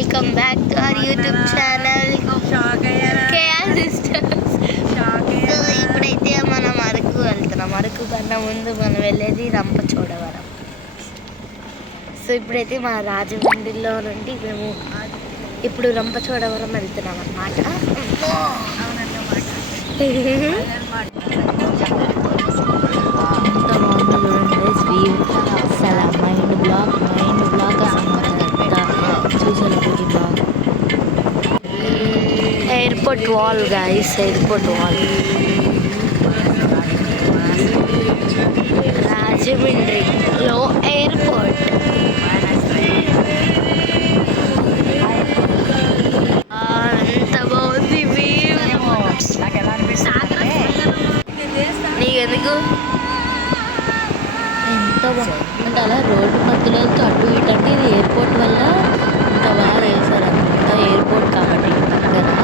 Welcome back to our YouTube channel KR sisters. So ఇప్పుడైతే మనం అరకు వెళ్తున్నాం. అరకు కన్నా ముందు మనం వెళ్ళేది రంపచోడవరం. సో ఇప్పుడైతే మా రాజమండ్రిలో నుండి మేము ఇప్పుడు రంపచోడవరం వెళ్తున్నాం అన్నమాట. ఎంత బాగుందో చూడండి వ్యూ. అసలు మైండ్ బ్లాక్ చూసేటప్పటికి block. Airport wall guys, airport wall రాజమండ్రిలో ఎయిర్పోర్ట్. ఎంత బాగుంది వ్యూ. నీకెందుకు ఎంత బాగుంది అలా రోడ్డు మధ్యలో వెళ్తూ అటు ఇటు అంటే ఇది ఎయిర్పోర్ట్ వల్ల ఇంత బాగా వేశారు అనమాట. ఎయిర్పోర్ట్ కాబట్టి కదా.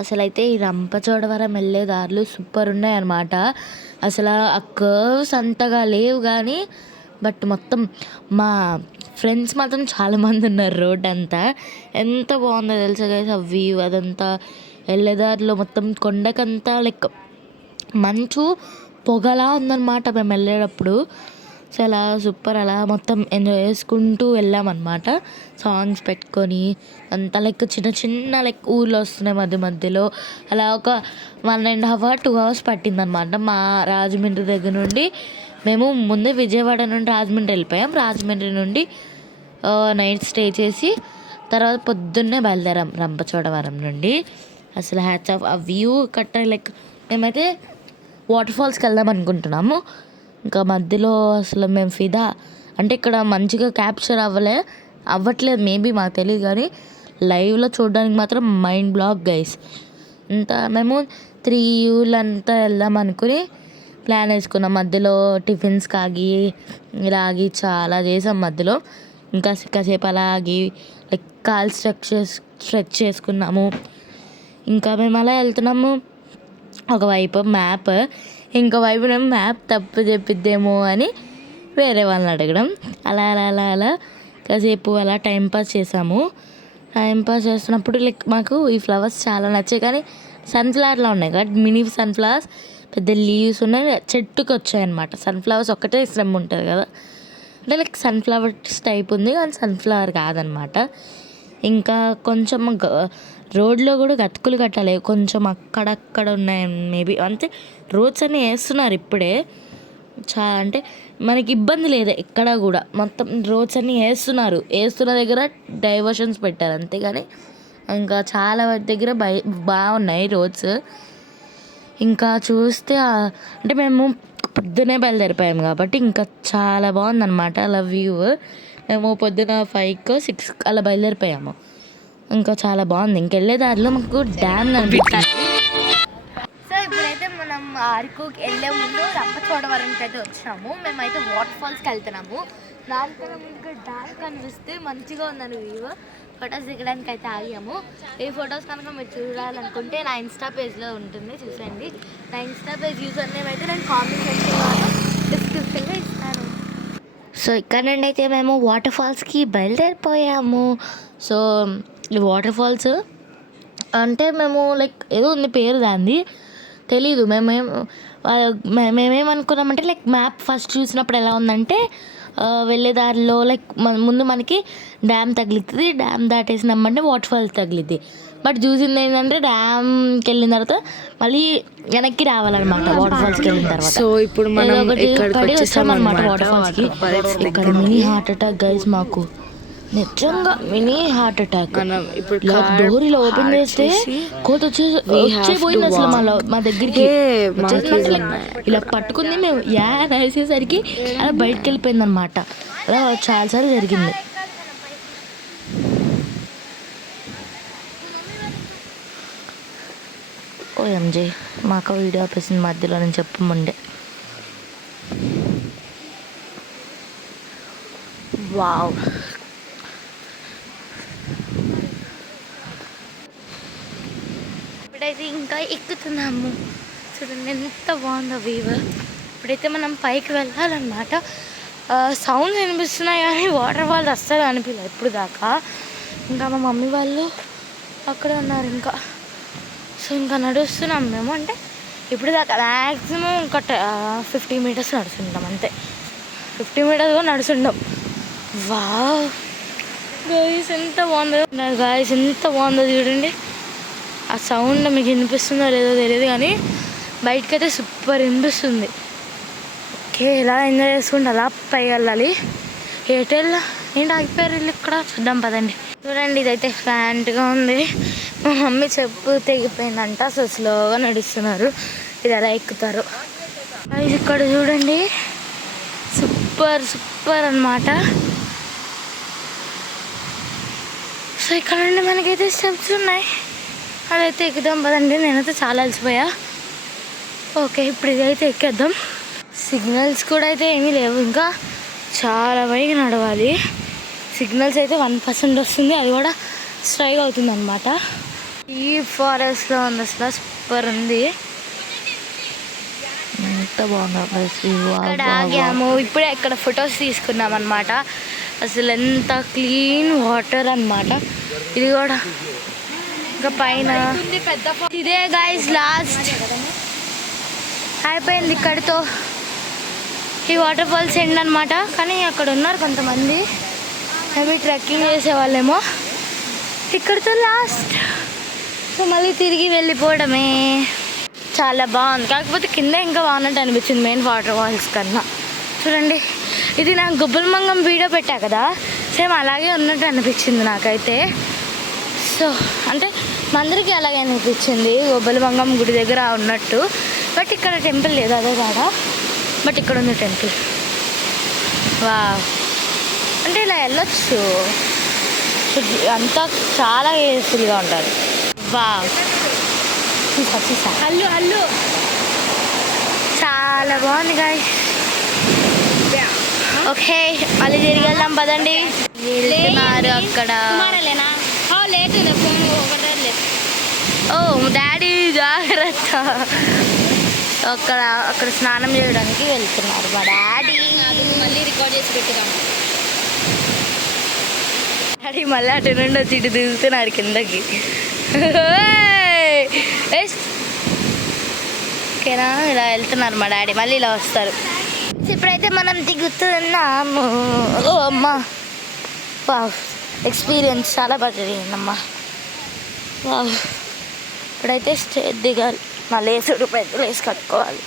అసలు అయితే ఈ రంపచోడవరం వెళ్ళే దారులు సూపర్ ఉన్నాయి అన్నమాట. అసలు ఆ కర్వ్స్ అంతగా లేవు కానీ బట్ మొత్తం మా ఫ్రెండ్స్ మాత్రం చాలామంది ఉన్నారు. రోడ్ అంతా ఎంత బాగుందో తెలుసా గైస్. ఆ వ్యూ అదంతా వెళ్ళేదారిలో మొత్తం కొండకంతా లైక్ మంచు పొగలా ఉందన్నమాట మేము వెళ్ళేటప్పుడు. సో అలా సూపర్, అలా మొత్తం ఎంజాయ్ చేసుకుంటూ వెళ్ళామన్నమాట. సాంగ్స్ పెట్టుకొని అంతా లైక్ చిన్న చిన్న లైక్ ఊర్లు వస్తున్నాయి మధ్య మధ్యలో. అలా ఒక 1.5 hours 2 hours పట్టిందనమాట. మా రాజమండ్రి దగ్గర నుండి మేము ముందు విజయవాడ నుండి రాజమండ్రి వెళ్ళిపోయాం. రాజమండ్రి నుండి నైట్ స్టే చేసి తర్వాత పొద్దున్నే బయలుదేరాం రంపచోడవరం నుండి. అసలు హ్యాట్స్ ఆఫ్. ఆ వ్యూ కట్ట లైక్ మేమైతే వాటర్ ఫాల్స్కి వెళ్దాం అనుకుంటున్నాము. ఇంకా మధ్యలో అసలు మేము ఫిదా అంటే ఇక్కడ మంచిగా క్యాప్చర్ అవ్వట్లేదు మేబీ మాకు తెలియదు కానీ లైవ్లో చూడడానికి మాత్రం మైండ్ బ్లాక్ గైస్. ఇంత మేము 3 ఊర్లు అంతా వెళ్దాం అనుకుని ప్లాన్ వేసుకున్నాం. మధ్యలో టిఫిన్స్ ఇలా ఆగి చాలా చేసాం మధ్యలో. ఇంకా కాసేపు అలా ఆగి లైక్ కాల్ స్ట్రెచ్ చేసుకున్నాము. ఇంకా మేము అలా వెళ్తున్నాము. ఒకవైపు మ్యాప్, ఇంకోవైపు మేము మ్యాప్ తప్పు చెప్పిద్దేమో అని వేరే వాళ్ళని అడగడం. అలా అలా అలా అలా కాసేపు అలా టైంపాస్ చేసాము. టైంపాస్ చేస్తున్నప్పుడు లైక్ మాకు ఈ ఫ్లవర్స్ చాలా నచ్చాయి కానీ సన్ఫ్లవర్లా ఉన్నాయి కాబట్టి మినీ సన్ఫ్లవర్స్ పెద్ద లీవ్స్ ఉన్నాయి, చెట్టుకి వచ్చాయన్నమాట. సన్ఫ్లవర్స్ ఒక్కటే శ్రమ ఉంటుంది కదా, అంటే లైక్ సన్ఫ్లవర్స్ టైప్ ఉంది కానీ సన్ఫ్లవర్ కాదనమాట. ఇంకా కొంచెం రోడ్లో కూడా గతుకులు కట్టాలి కొంచెం అక్కడక్కడ ఉన్నాయి మేబీ. అంతే రోడ్స్ అన్నీ వేస్తున్నారు ఇప్పుడే. అంటే మనకి ఇబ్బంది లేదు ఎక్కడ కూడా, మొత్తం రోడ్స్ అన్నీ వేస్తున్న దగ్గర డైవర్షన్స్ పెట్టారు అంతేగాని ఇంకా చాలా దగ్గర బాగున్నాయి రోడ్స్. ఇంకా చూస్తే అంటే మేము పొద్దునే బయలుదేరిపోయాము కాబట్టి ఇంకా చాలా బాగుందన్నమాట అలా వ్యూ. మేము పొద్దున 5 6 అలా బయలుదేరిపోయాము. ఇంకా చాలా బాగుంది. ఇంకెళ్ళే దారిలో మాకు డ్యామ్ కనిపిస్తుంది. సో ఇప్పుడైతే మనం అరకుకి వెళ్ళే ముందు రంపచోడవరంకి అయితే వచ్చాము. మేమైతే వాటర్ ఫాల్స్కి వెళ్తున్నాము. దానికన్నా ముందుగా డ్యామ్ కనిపిస్తే మంచిగా ఉందని వ్యూ. ఫొటోస్ దిగడానికి అయితే ఆగాము. ఈ ఫొటోస్ కనుక మీరు చూడాలనుకుంటే నా ఇన్స్టా పేజ్లో ఉంటుంది, చూసండి. నా ఇన్స్టా పేజ్ యూజర్ నేమ్ అయితే నేను కామెంట్ సెక్షన్లో డిస్క్రిప్షన్లో ఇస్తాను. సో ఇక్కడ నుండి అయితే మేము వాటర్ ఫాల్స్కి బయలుదేరిపోయాము. సో ఈ వాటర్ ఫాల్స్ అంటే మేము లైక్ ఏదో ఉంది పేరు దాన్ని తెలీదు. మేమేమనుకున్నామంటే లైక్ మ్యాప్ ఫస్ట్ చూసినప్పుడు ఎలా ఉందంటే వెళ్ళేదారిలో లైక్ ముందు మనకి డ్యామ్ తగిలిద్ది, డ్యామ్ దాటేసినామంటే వాటర్ ఫాల్స్ తగిలిద్ది. బట్ చూసింది ఏంటంటే డ్యామ్కి వెళ్ళిన తర్వాత మళ్ళీ వెనక్కి రావాలన్నమాట వాటర్ ఫాల్స్కి వెళ్ళిన తర్వాత. సో ఇప్పుడు మనం వచ్చామన్నమాట వాటర్ ఫాల్స్కి. ఇక్కడ మినీ హార్ట్ అటాక్ గైస్, మాకు నిజంగా మినీ హార్ట్ అటాక్. డోర్ ఇలా ఓపెన్ చేస్తే కోత వచ్చేపోయింది అసలు మా దగ్గరికి. ఇలా పట్టుకుంది మేము వేసేసరికి అలా బయటకు వెళ్ళిపోయింది అనమాట. అలా చాలాసార్లు జరిగింది. ఓఎంజీ మాకు వీడియో ఆపేసింది మధ్యలో, నేను చెప్పమండే. వావ్ ఇప్పుడైతే ఇంకా ఎక్కుతున్నాము. చూడండి ఎంత బాగుందో వ్యూ. ఇప్పుడైతే మనం పైకి వెళ్ళాలన్నమాట. సౌండ్ వినిపిస్తున్నాయి కానీ వాటర్ ఫాల్స్ అస్సలు అనిపించలేదు ఇప్పుడు దాకా. ఇంకా మా మమ్మీ వాళ్ళు అక్కడే ఉన్నారు ఇంకా. సో ఇంకా నడుస్తున్నాం మేము. అంటే ఇప్పుడు దాకా మ్యాక్సిమం ఒక 50 మీటర్స్ నడుస్తుంటాం అంతే. 50 మీటర్స్ కూడా నడుస్తుంటాం. వావ్ గాయ్స్ ఎంత బాగుందో, గాయ్స్ ఎంత బాగుందో చూడండి. ఆ సౌండ్ మీకు వినిపిస్తుందో లేదో తెలియదు కానీ బయటకైతే సూపర్ వినిపిస్తుంది. ఓకే, ఎలా ఎంజాయ్ చేసుకుంటే అలా పైకి వెళ్ళాలి. ఎయిర్టెల్ ఏంటి ఆగిపోయారు వీళ్ళు ఇక్కడ, చూద్దాం పదండి. చూడండి ఇదైతే ఫ్లాంట్గా ఉంది. మా మమ్మీ చెప్పు తెగిపోయిందంట. సో స్లోగా నడుస్తున్నారు. ఇది ఎలా ఎక్కుతారు. ఇది ఇక్కడ చూడండి సూపర్ సూపర్ అన్నమాట. సో ఇక్కడ నుండి మనకైతే స్టెప్స్ ఉన్నాయి, అదైతే ఎక్కుదాం పదండి. నేనైతే చాలా అలసిపోయా. ఓకే, ఇప్పుడు ఇదైతే ఎక్కేద్దాం. సిగ్నల్స్ కూడా అయితే ఏమీ లేవు, ఇంకా చాలా పైకి నడవాలి. సిగ్నల్స్ అయితే 1% వస్తుంది, అది కూడా స్ట్రైక్ అవుతుంది అనమాట. ఈ ఫారెస్ట్లో ఉంది, అసలు సూపర్ ఉంది. ఎంత బాగుంది. ఇక్కడ ఆగాము, ఇప్పుడే ఇక్కడ ఫొటోస్ తీసుకున్నాం అనమాట. అసలు ఎంత క్లీన్ వాటర్ అనమాట. ఇది కూడా ఇంకా పైన ఇదే గాయ్స్ లాస్ట్ అయిపోయింది ఇక్కడితో ఈ వాటర్ ఫాల్స్ ఎండ్ అనమాట. కానీ అక్కడ ఉన్నారు కొంతమంది, మేబీ ట్రెక్కింగ్ చేసేవాళ్ళేమో. ఇక్కడితో లాస్ట్. సో మళ్ళీ తిరిగి వెళ్ళిపోవడమే. చాలా బాగుంది, కాకపోతే కింద ఇంకా బాగున్నట్టు అనిపించింది మెయిన్ వాటర్ ఫాల్స్ కన్నా. చూడండి, ఇది నాకు గుబ్బలమంగం వీడియో పెట్టా కదా, సేమ్ అలాగే ఉన్నట్టు అనిపించింది నాకైతే. సో అంటే మా అందరికీ అలాగే అనిపించింది గుబ్బలమంగం గుడి దగ్గర ఉన్నట్టు. బట్ ఇక్కడ టెంపుల్ లేదు, అదే కాడ. బట్ ఇక్కడ ఉంది టెంపుల్. వావ్, అంటే ఇలా వెళ్ళొచ్చు. అంతా చాలా కేర్ఫుల్గా ఉంటారు. వావ్, అల్లు అల్లు చాలా బాగుంది గాయ్స్. ఓకే, మళ్ళీ తిరిగి వెళ్దాం పదండి. వెళ్తున్నారు అక్కడ. ఓ డాడీ జాగ్రత్త. అక్కడ స్నానం చేయడానికి వెళ్తున్నారు మా డాడీ. మళ్ళీ రికార్డ్ చేసి పెట్టినాం. డాడీ మళ్ళీ అటు నుండి వచ్చి ఇటు దిగుతున్నారు కిందకి. ఓకేనా, ఇలా వెళ్తున్నారు మా డాడీ, మళ్ళీ ఇలా వస్తారు. ఇప్పుడైతే మనం దిగుతున్నాము. ఓ అమ్మా, వావ్, ఎక్స్పీరియన్స్ చాలా బాగా జరిగిందమ్మా. వావ్, ఇప్పుడైతే స్టేజ్ దిగాలి. మా లేసుడు పెద్ద లేసి కట్టుకోవాలి.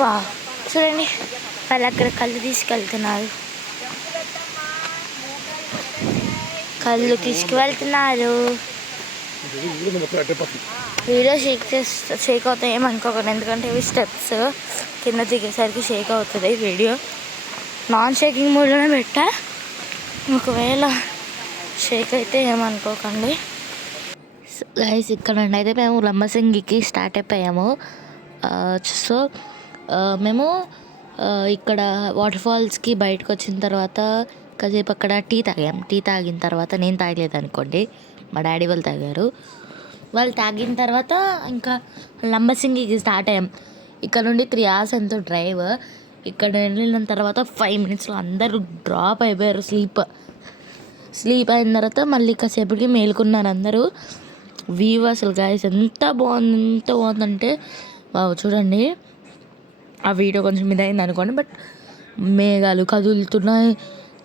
వావ్, చూడండి వాళ్ళు అక్కడ కళ్ళు తీసుకెళ్తున్నారు. కళ్ళు తీసుకువెళ్తున్నారు. వీడియో షేక్ అవుతాయి ఏమనుకోకండి, ఎందుకంటే ఇవి స్టెప్స్ కింద దిగేసరికి షేక్ అవుతుంది వీడియో. నాన్ షేకింగ్ మోడ్లోనే పెట్టా, ఒకవేళ షేక్ అయితే ఏమనుకోకండి. గైస్, ఇక్కడ నుండి అయితే మేము లంబసింగికి స్టార్ట్ అయిపోయాము. సో మేము ఇక్కడ వాటర్ ఫాల్స్కి బయటకు వచ్చిన తర్వాత కాసేపు అక్కడ టీ తాగాం. టీ తాగిన తర్వాత నేను తాగలేదు అనుకోండి, మా డాడీ వాళ్ళు తాగారు. వాళ్ళు తాగిన తర్వాత ఇంకా లంబసింగికి స్టార్ట్ అయ్యాం. ఇక్కడ నుండి 3 hours ఎంతో డ్రైవ్. ఇక్కడ వెళ్ళిన తర్వాత 5 minutesలో అందరూ డ్రాప్ అయిపోయారు. స్లీప్ అయిన తర్వాత మళ్ళీ కాసేపటికి మేలుకున్నారు అందరూ. వ్యూ అసలు గాయస్ ఎంత బాగుందంటే చూడండి. ఆ వీడియో కొంచెం ఇదైంది అనుకోండి, బట్ మేఘాలు కదులుతున్నాయి,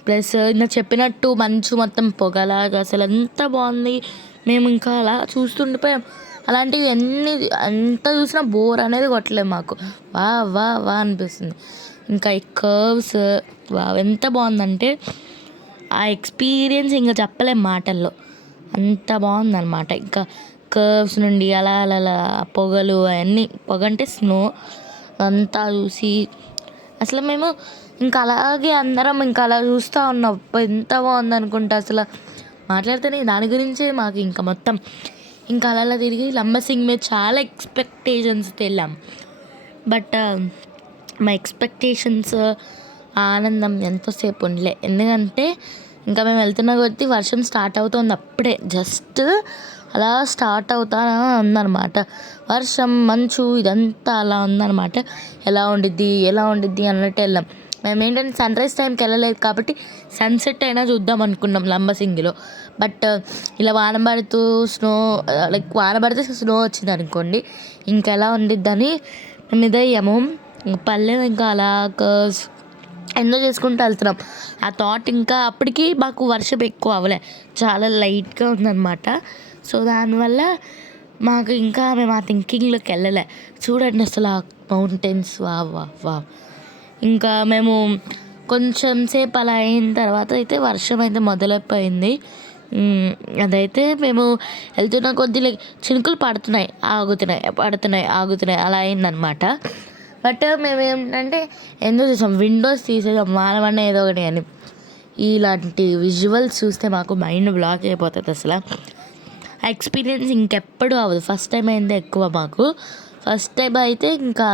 ప్లస్ నాకు చెప్పినట్టు మంచు మొత్తం పొగలాగా అసలు ఎంత బాగుంది. మేము ఇంకా అలా చూస్తుండిపోయాం. అలాంటివి ఎంత చూసినా బోర్ అనేది కొట్టలేదు మాకు. వా వా వా అనిపిస్తుంది. ఇంకా ఈ కర్వ్స్ ఎంత బాగుందంటే ఆ ఎక్స్పీరియన్స్ ఇంకా చెప్పలేం మాటల్లో, అంత బాగుందన్నమాట. ఇంకా కర్వ్స్ నుండి అలా అలా అలా పొగలు అవన్నీ, పొగ అంటే స్నో అంతా చూసి అసలు మేము ఇంకా అలాగే అందరం ఇంకా అలా చూస్తూ ఉన్నాం. ఎంత బాగుంది అనుకుంటా, అసలు మాట్లాడితేనే దాని గురించే మాకు ఇంకా మొత్తం ఇంకా అలా తిరిగి లంబసింగ్ మీద చాలా ఎక్స్పెక్టేషన్స్తో వెళ్ళాం. బట్ మా ఎక్స్పెక్టేషన్స్ ఆనందం ఎంతోసేపు ఉండలే, ఎందుకంటే ఇంకా మేము వెళ్తున్న కొద్దీ వర్షం స్టార్ట్ అవుతుంది. అప్పుడే జస్ట్ అలా స్టార్ట్ అవుతా ఉందన్నమాట. వర్షం మంచు ఇదంతా అలా ఉందన్నమాట. ఎలా ఉండిద్ది అన్నట్టు వెళ్ళాం. మేము ఏంటంటే సన్రైజ్ టైంకి వెళ్ళలేదు కాబట్టి సన్సెట్ అయినా చూద్దాం అనుకున్నాం లంబసింగిలో. బట్ ఇలా వాన పడుతూ వాన పడితే స్నో వచ్చింది అనుకోండి, ఇంకెలా ఉండిద్దని మేము ఇదయ్యాము. పర్లేదు ఇంకా అలా ఎంజాయ్ చేసుకుంటూ వెళ్తున్నాం. ఆ థాట్ ఇంకా అప్పటికి మాకు వర్షం ఎక్కువ అవ్వలే, చాలా లైట్గా ఉందన్నమాట. సో దానివల్ల మాకు ఇంకా మేము ఆ థింకింగ్లోకి వెళ్ళలే. చూడండి అసలు ఆ మౌంటైన్స్ వా. ఇంకా మేము కొంచెం సేపు అలా అయిన తర్వాత అయితే వర్షం అయితే మొదలైపోయింది. అదైతే మేము వెళ్తున్న కొద్దీ చినుకులు పడుతున్నాయి ఆగుతున్నాయి అలా అయిందనమాట. బట్ మేము ఏంటంటే ఎంజాయ్ చేసాం, విండోస్ తీసేసాం వానమన్నా ఏదో ఒకటి అని. ఇలాంటి విజువల్స్ చూస్తే మాకు మైండ్ బ్లాక్ అయిపోతుంది అసలు. ఆ ఎక్స్పీరియన్స్ ఇంకెప్పుడు అవ్వదు. ఫస్ట్ టైం అయిందే ఎక్కువ మాకు. ఫస్ట్ టైం అయితే ఇంకా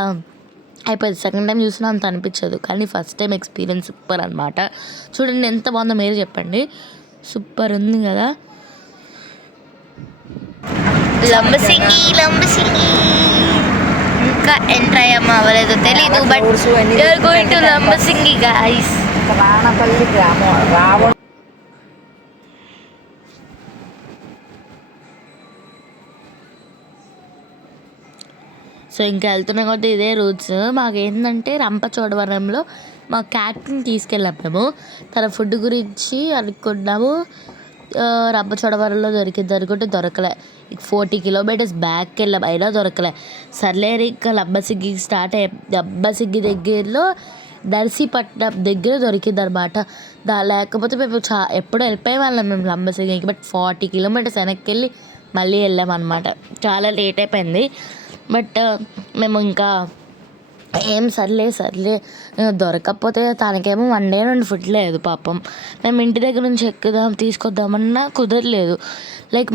అయిపోయింది, సెకండ్ టైం చూసినా అంత అనిపించదు, కానీ ఫస్ట్ టైం ఎక్స్పీరియన్స్ సూపర్ అనమాట. చూడండి ఎంత బాగుందో మీరు చెప్పండి, సూపర్ ఉంది కదా. లంబసింగి ఇంకా ఎంటర్ అయ్యామా అవ్వలేదో తెలీదు, but you're going to Lambasingi guys. Ranapalli గ్రామం సో ఇంకా వెళ్తున్న కొద్దీ ఇదే రూట్స్. మాకేంటంటే రంపచోడవరంలో మా క్యాట్ని తీసుకెళ్ళాం మేము. తన ఫుడ్ గురించి అనుకున్నాము. రంపచోడవరంలో అనుకుంటే దొరకలే. 40 kilometers బ్యాక్కి వెళ్ళాం, అయినా దొరకలే. సర్లే ఇంకా లంబసింగి స్టార్ట్ అయ్యాం. లంబసింగి దగ్గరలో నర్సీపట్నం దగ్గర దొరికింది అనమాట. లేకపోతే మేము ఎప్పుడో వెళ్ళిపోయే వాళ్ళం మేము లంబసింగికి. బట్ 40 kilometers వెనక్కి వెళ్ళి మళ్ళీ వెళ్ళామన్నమాట. చాలా లేట్ అయిపోయింది. బట్ మేము ఇంకా సర్లే దొరకకపోతే తనకేమో 1 day నుండి ఫుడ్ లేదు పాపం. మేము ఇంటి దగ్గర నుంచి తీసుకొద్దామన్నా కుదరలేదు.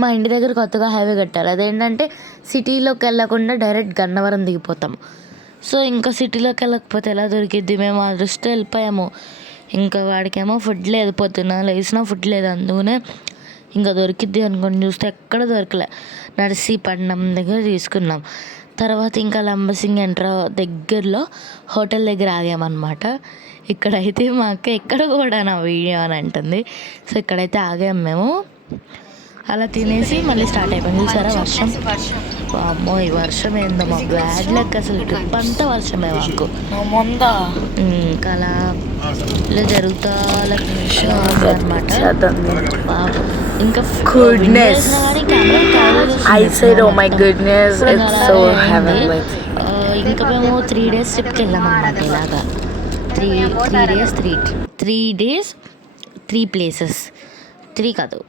మా ఇంటి దగ్గర కొత్తగా హైవే కట్టారు. అదేంటంటే సిటీలోకి వెళ్ళకుండా డైరెక్ట్ గన్నవరం దిగిపోతాం. సో ఇంకా సిటీలోకి వెళ్ళకపోతే ఎలా దొరికిద్ది, మేము ఆ దృష్టి వెళ్ళిపోయాము. ఇంకా వాడికేమో ఫుడ్ లేదు, పొద్దున్న లేచినా ఫుడ్ లేదు. అందుకనే ఇంకా దొరికిద్ది అనుకొని చూస్తే ఎక్కడ దొరకలే. నర్సీపట్నం దగ్గర తీసుకున్నాం. తర్వాత ఇంకా లంబసింగి ఎంటర్ దగ్గరలో హోటల్ దగ్గర ఆగామన్నమాట. ఇక్కడైతే మా అక్క ఎక్కడ కూడా నా వీడియో అని అంటుంది. సో ఇక్కడైతే ఆగాము మేము. అలా తినేసి మళ్ళీ స్టార్ట్ అయిపోయింది. చూసారా వర్షం, అమ్మో ఈ వర్షం ఏందో మా బ్యాడ్ లెక్క, అసలు ట్రిప్ అంతా వర్షమే మాకు. ఇంకా అలా ఇలా జరుగుతా అనమాట. ఇంకా ఇంకా మేము 3 days ట్రిప్కి వెళ్ళాం అనమాట. ఇలాగా 3 days 3 places, 3 కాదు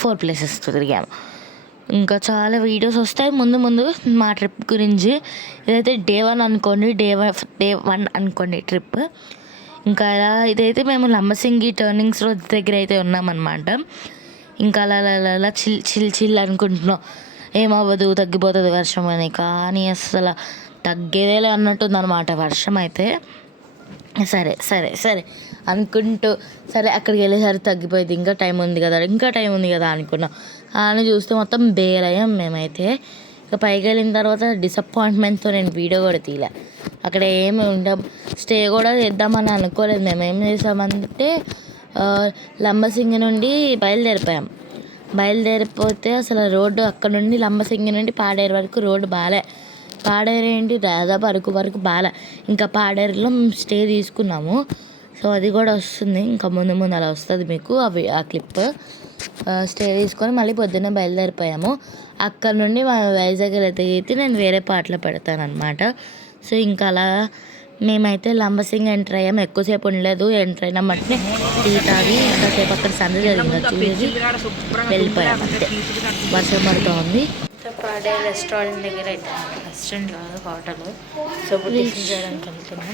4 places తిరిగాము. ఇంకా చాలా వీడియోస్ వస్తాయి ముందు మా ట్రిప్ గురించి. ఇదైతే డే 1 అనుకోండి ట్రిప్. ఇంకా అలా ఇదైతే మేము లంబసింగి టర్నింగ్స్ రోడ్ దగ్గర అయితే ఉన్నామన్నమాట. ఇంకా అలా చిల్ అనుకుంటున్నాం, ఏమవ్వదు తగ్గిపోతుంది వర్షం అని. కానీ అసలు తగ్గేదేలే అన్నట్టుందన్నమాట వర్షం అయితే. సరే అనుకుంటూ అక్కడికి వెళ్ళేసరికి తగ్గిపోయింది. ఇంకా టైం ఉంది కదా అనుకున్నాం. అని చూస్తే మొత్తం బేరయ్యాం మేమైతే. ఇక పైకి వెళ్ళిన తర్వాత డిసప్పాయింట్మెంట్తో నేను వీడియో కూడా తీయలే. అక్కడ ఏమి స్టే కూడా చేద్దామని అనుకోలేదు. మేము ఏం చేసామంటే లంబసింగి నుండి బయలుదేరిపోతే అసలు రోడ్డు అక్కడ నుండి లంబసింగి నుండి పాడేరు వరకు రోడ్డు బాలే. పాడేరు ఏంటి దాదాపు అరకు వరకు బాలే. ఇంకా పాడేరులో మేము స్టే తీసుకున్నాము. సో అది కూడా వస్తుంది, ఇంకా ముందు అలా వస్తుంది మీకు ఆ క్లిప్. స్టే తీసుకొని మళ్ళీ పొద్దున్నే బయలుదేరిపోయాము. అక్కడ నుండి మా వైజాగ్ అయితే నేను వేరే పాటలో పెడతాను అనమాట. సో ఇంకా అలా మేమైతే లంబసింగి ఎంటర్ అయ్యాము. ఎక్కువసేపు ఉండలేదు, ఎంటర్ అయినా మట్టిని టీ తాగి ఇంకాసేపు అక్కడ సందడి జరిగింది చూసి వెళ్ళిపోయాము అంతే. వర్షం పడుతూ ఉంది. పాడే రెస్టారెంట్ దగ్గర అయితే రెస్టారెంట్ కాదు హోటల్. సో టిఫిన్ చేయడానికి వెళ్తున్నాం.